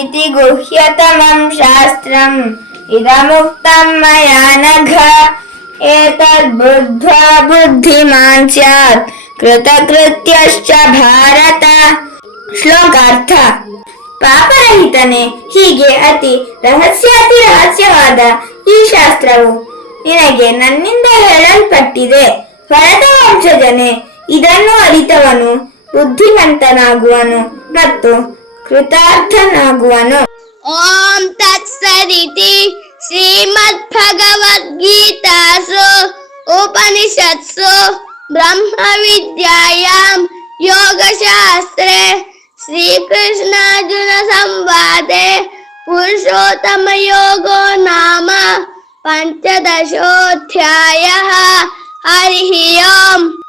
इति गुह्यतमं शास्त्रम् इदमुक्तं मया नघ एतद्बुद्ध्वा बुद्धिमान् स्यात् कृतकृत्यश्च भारत. ಶ್ಲೋಕಾರ್ಥ. ಪಾಪರಹಿತನೇ, ಹೀಗೆ ಅತಿ ರಹಸ್ಯವಾದ ಈ ಶಾಸ್ತ್ರವು ನಿನಗೆ ನನ್ನಿಂದ ಹೇಳಲ್ಪಟ್ಟಿದೆ. ಭರತ ವಂಶಜನೇ, ಇದನ್ನು ಅರಿತವನು ಬುದ್ಧಿವಂತನಾಗುವನು ಮತ್ತು ಕೃತಾರ್ಥನಾಗುವನು. ಓಂ ತತ್ಸದಿತಿ ಶ್ರೀಮದ್ಭಗವದ್ಗೀತಾಸು ಉಪನಿಷತ್ಸು ಬ್ರಹ್ಮವಿದ್ಯಾಯಾಂ ಯೋಗಶಾಸ್ತ್ರೇ ಶ್ರೀಕೃಷ್ಣಾರ್ಜುನ ಸಂವಾದೆ ಪುರುಷೋತ್ತಮ ಯೋಗೋ ನಾಮ ಪಂಚದಶೋಧ್ಯಾಯಃ. ಹರಿ ಓಂ.